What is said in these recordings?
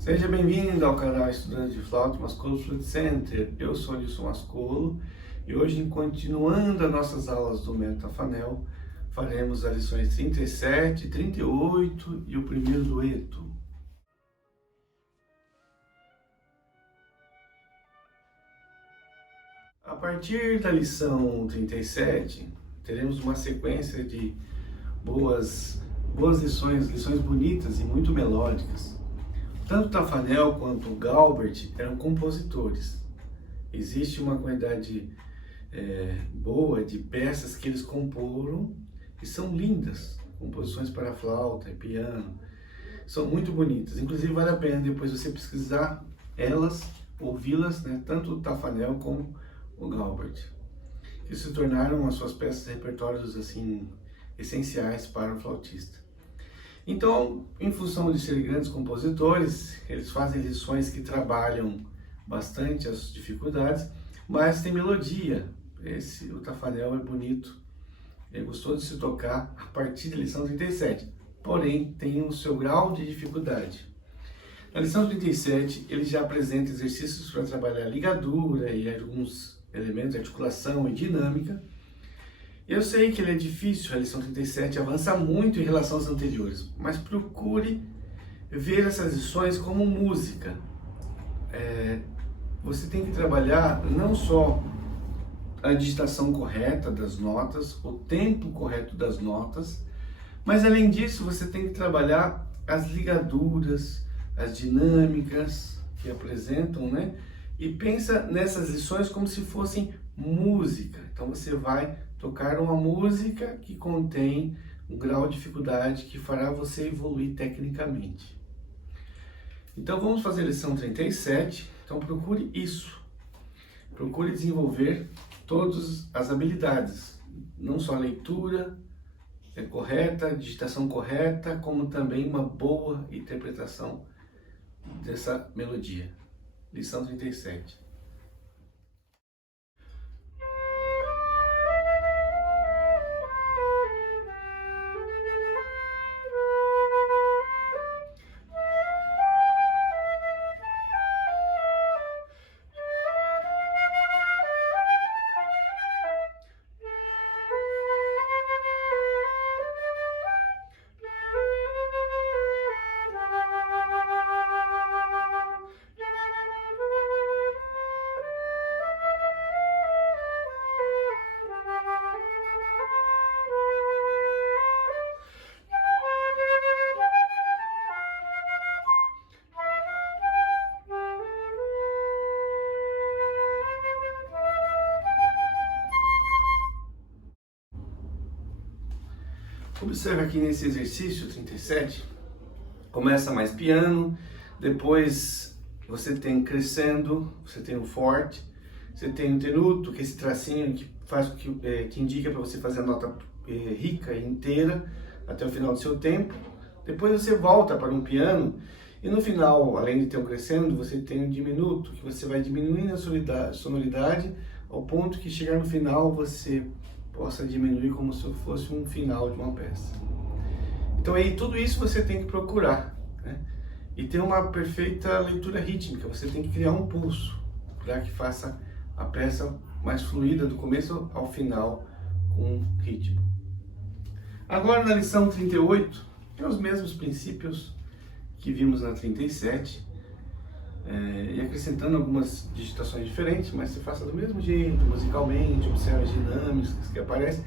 Seja bem-vindo ao canal Estudante de Flauta Mascolo Flute Center. Eu sou Nilson Mascolo e hoje, continuando as nossas aulas do método Tafanel, faremos as lições 37, 38 e o primeiro dueto. A partir da lição 37, teremos uma sequência de boas lições bonitas e muito melódicas. Tanto Tafanel quanto Galbert eram compositores. Existe uma quantidade boa de peças que eles comporam e são lindas. Composições para flauta e piano. São muito bonitas. Inclusive vale a pena depois você pesquisar elas, ouvi-las, né? Tanto o Tafanel como o Galbert. Que se tornaram as suas peças de repertórios assim, essenciais para o flautista. Então, em função de serem grandes compositores, eles fazem lições que trabalham bastante as dificuldades, mas tem melodia. O Tafanel é bonito, é gostoso de se tocar a partir da lição 37, porém tem o seu grau de dificuldade. Na lição 37, ele já apresenta exercícios para trabalhar ligadura e alguns elementos de articulação e dinâmica. Eu sei que ele é difícil, a lição 37 avança muito em relação às anteriores, mas procure ver essas lições como música. Você tem que trabalhar não só a digitação correta das notas, o tempo correto das notas, mas além disso você tem que trabalhar as ligaduras, as dinâmicas que apresentam, né? E pensa nessas lições como se fossem música. Então você vai tocar uma música que contém um grau de dificuldade que fará você evoluir tecnicamente. Então vamos fazer a lição 37. Então procure isso. Procure desenvolver todas as habilidades, não só a leitura correta, digitação correta, como também uma boa interpretação dessa melodia. Lição 37. Observe aqui nesse exercício 37, começa mais piano, depois você tem crescendo, você tem o forte, você tem o tenuto, que é esse tracinho que faz que indica para você fazer a nota rica e inteira até o final do seu tempo. Depois você volta para um piano e no final, além de ter o crescendo, você tem o diminuto, que você vai diminuindo a sonoridade ao ponto que chegar no final você possa diminuir como se fosse um final de uma peça. Então aí tudo isso você tem que procurar, né? E ter uma perfeita leitura rítmica, você tem que criar um pulso para que faça a peça mais fluida do começo ao final com ritmo. Agora na lição 38, tem os mesmos princípios que vimos na 37, e acrescentando algumas digitações diferentes, mas você faça do mesmo jeito, musicalmente, observe as dinâmicas que aparecem.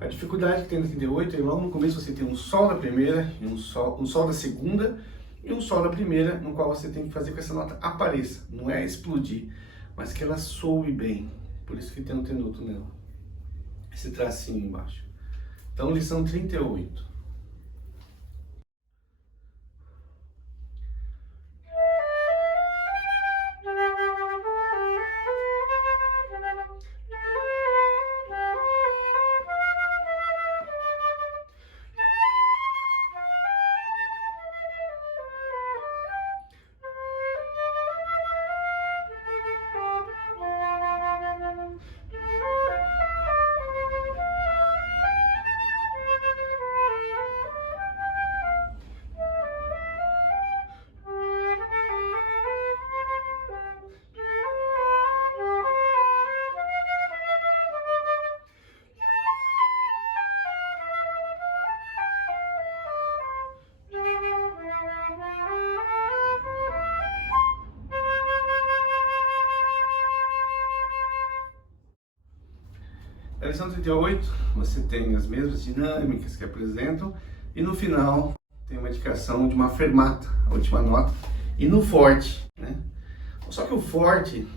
A dificuldade que tem na 38 é logo no começo você tem um sol da primeira, e um sol da segunda e um sol da primeira, no qual você tem que fazer com que essa nota apareça, não é explodir, mas que ela soe bem, por isso que tem um tenuto nela, esse tracinho embaixo. Então lição 38. A lição 38, você tem as mesmas dinâmicas que apresentam e no final tem uma indicação de uma fermata, a última nota, e no forte, né? Só que o forte,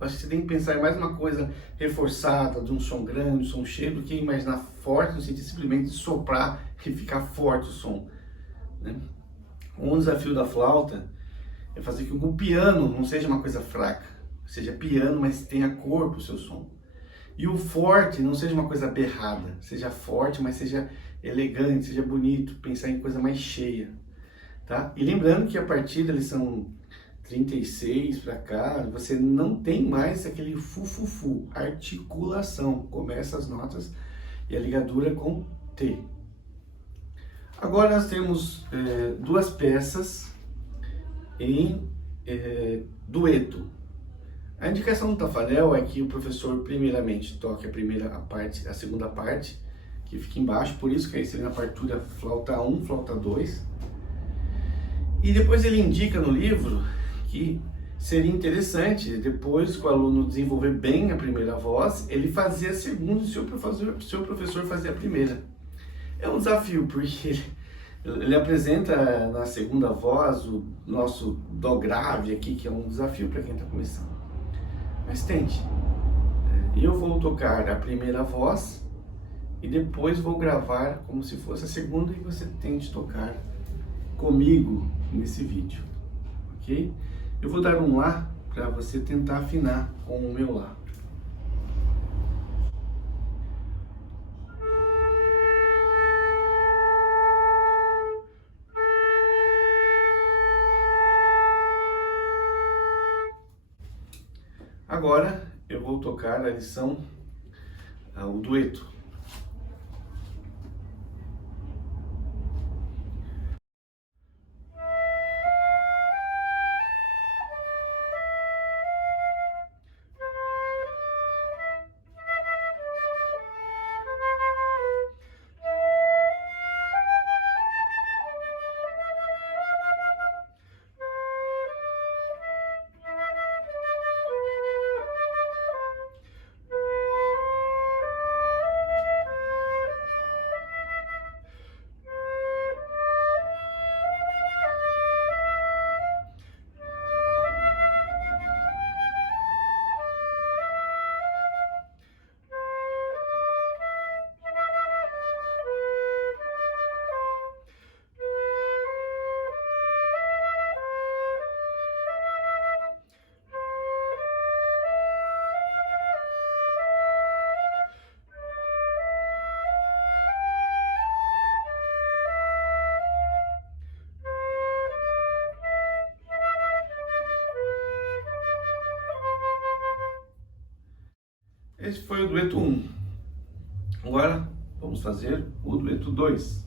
acho que você tem que pensar em mais uma coisa reforçada, de um som grande, um som cheio, do que imaginar forte no sentido simplesmente de soprar e ficar forte o som, né? Um desafio da flauta é fazer com que o piano não seja uma coisa fraca, seja piano, mas tenha corpo o seu som. E o forte não seja uma coisa berrada, seja forte, mas seja elegante, seja bonito, pensar em coisa mais cheia, tá? E lembrando que a partir da lição 36 para cá, você não tem mais aquele fu-fu-fu, articulação, começa as notas e a ligadura com T. Agora nós temos duas peças em dueto. A indicação do Tafanel é que o professor primeiramente toque a segunda parte, que fica embaixo, por isso que aí seria na partitura flauta 1, flauta 2. E depois ele indica no livro que seria interessante, depois que o aluno desenvolver bem a primeira voz, ele fazer a segunda e o seu professor fazer a primeira. É um desafio, porque ele apresenta na segunda voz o nosso dó grave aqui, que é um desafio para quem está começando. Mas tente. Eu vou tocar a primeira voz e depois vou gravar como se fosse a segunda e você tente tocar comigo nesse vídeo, ok? Eu vou dar um Lá para você tentar afinar com o meu Lá. Agora eu vou tocar a lição, o dueto. Esse foi o dueto 1. Agora vamos fazer o dueto 2.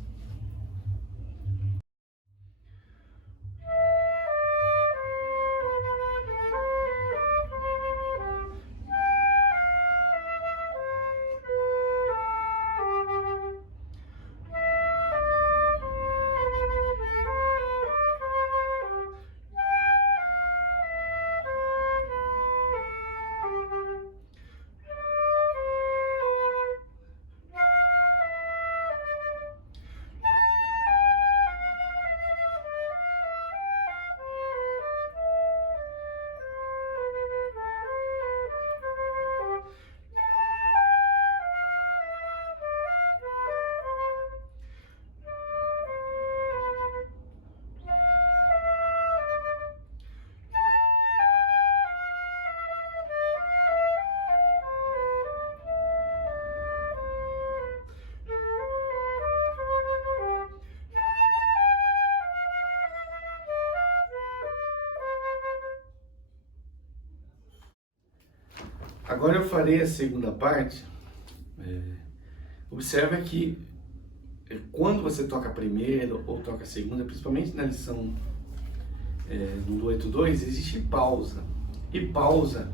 Agora eu farei a segunda parte. Observa que quando você toca a primeira ou toca a segunda, principalmente na lição do dueto 2, existe pausa. E pausa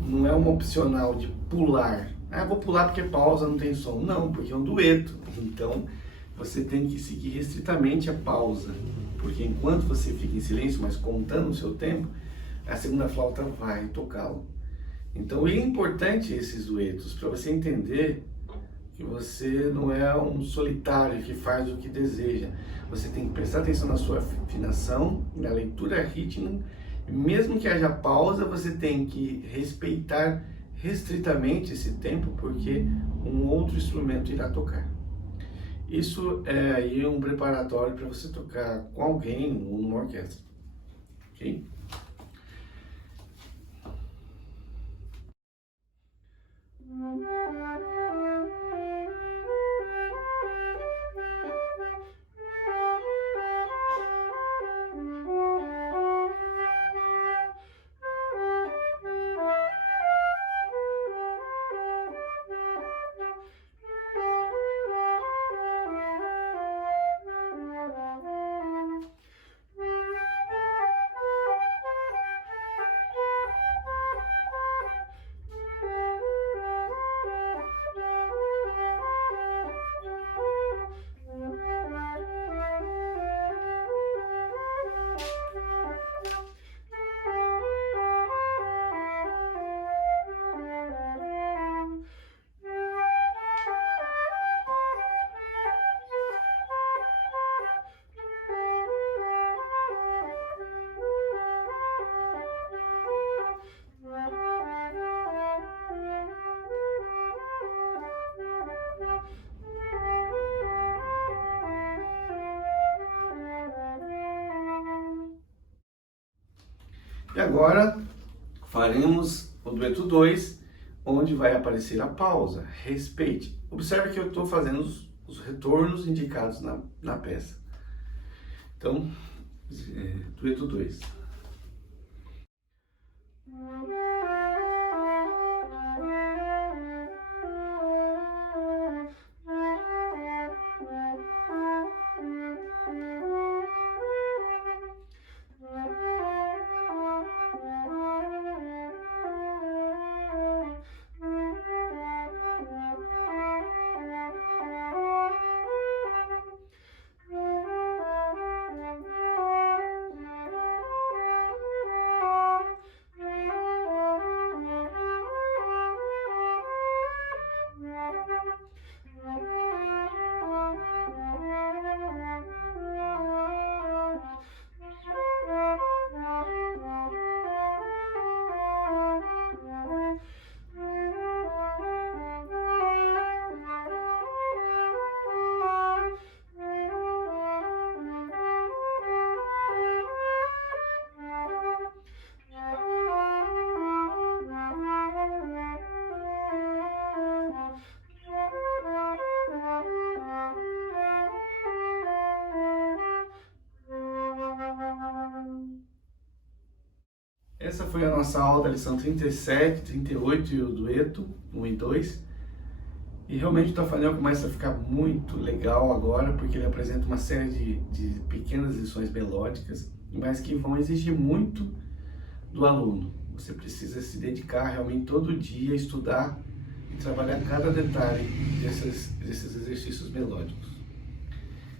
não é uma opcional de pular. Ah, vou pular porque pausa não tem som. Não, porque é um dueto. Então você tem que seguir restritamente a pausa. Porque enquanto você fica em silêncio, mas contando o seu tempo, a segunda flauta vai tocá-lo. Então é importante esses duetos para você entender que você não é um solitário que faz o que deseja. Você tem que prestar atenção na sua afinação, na leitura ritmo, e mesmo que haja pausa, você tem que respeitar restritamente esse tempo, porque um outro instrumento irá tocar. Isso é aí um preparatório para você tocar com alguém ou numa orquestra, ok? E agora faremos o dueto 2, onde vai aparecer a pausa. Respeite. Observe que eu estou fazendo os retornos indicados na peça. Então, dueto 2. Essa foi a nossa aula da lição 37, 38 e o dueto 1 e 2. E realmente o tafanel começa a ficar muito legal agora, porque ele apresenta uma série de pequenas lições melódicas, mas que vão exigir muito do aluno. Você precisa se dedicar realmente todo dia, estudar e trabalhar cada detalhe desses exercícios melódicos.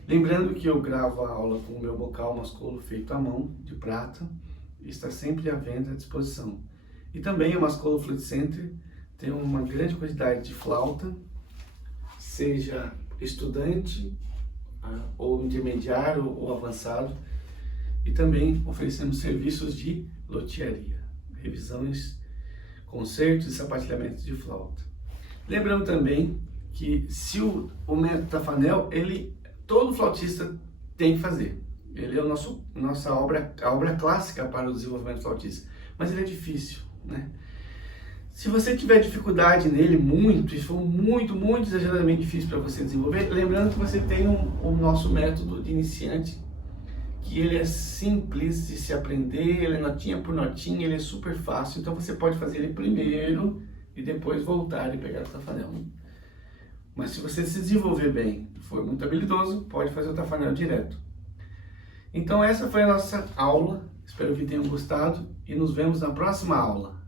Lembrando que eu gravo a aula com o meu bocal Mascolo feito à mão, de prata, e está sempre à venda à disposição. E também o Mascolo Flute Center tem uma grande quantidade de flauta, seja estudante, ou intermediário, ou avançado, e também oferecemos serviços de lotearia, revisões, concertos e sapatilhamos de flauta. Lembrando também que se o método Tafanel, todo flautista tem que fazer. Ele é a obra clássica para o desenvolvimento flautista, mas ele é difícil, né? Se você tiver dificuldade nele muito, e for muito exageradamente difícil para você desenvolver, lembrando que você tem o nosso método de iniciante, que ele é simples de se aprender, ele é notinha por notinha, ele é super fácil, então você pode fazer ele primeiro e depois voltar e pegar o tafanel. Mas se você se desenvolver bem, for muito habilidoso, pode fazer o tafanel direto. Então essa foi a nossa aula, espero que tenham gostado e nos vemos na próxima aula.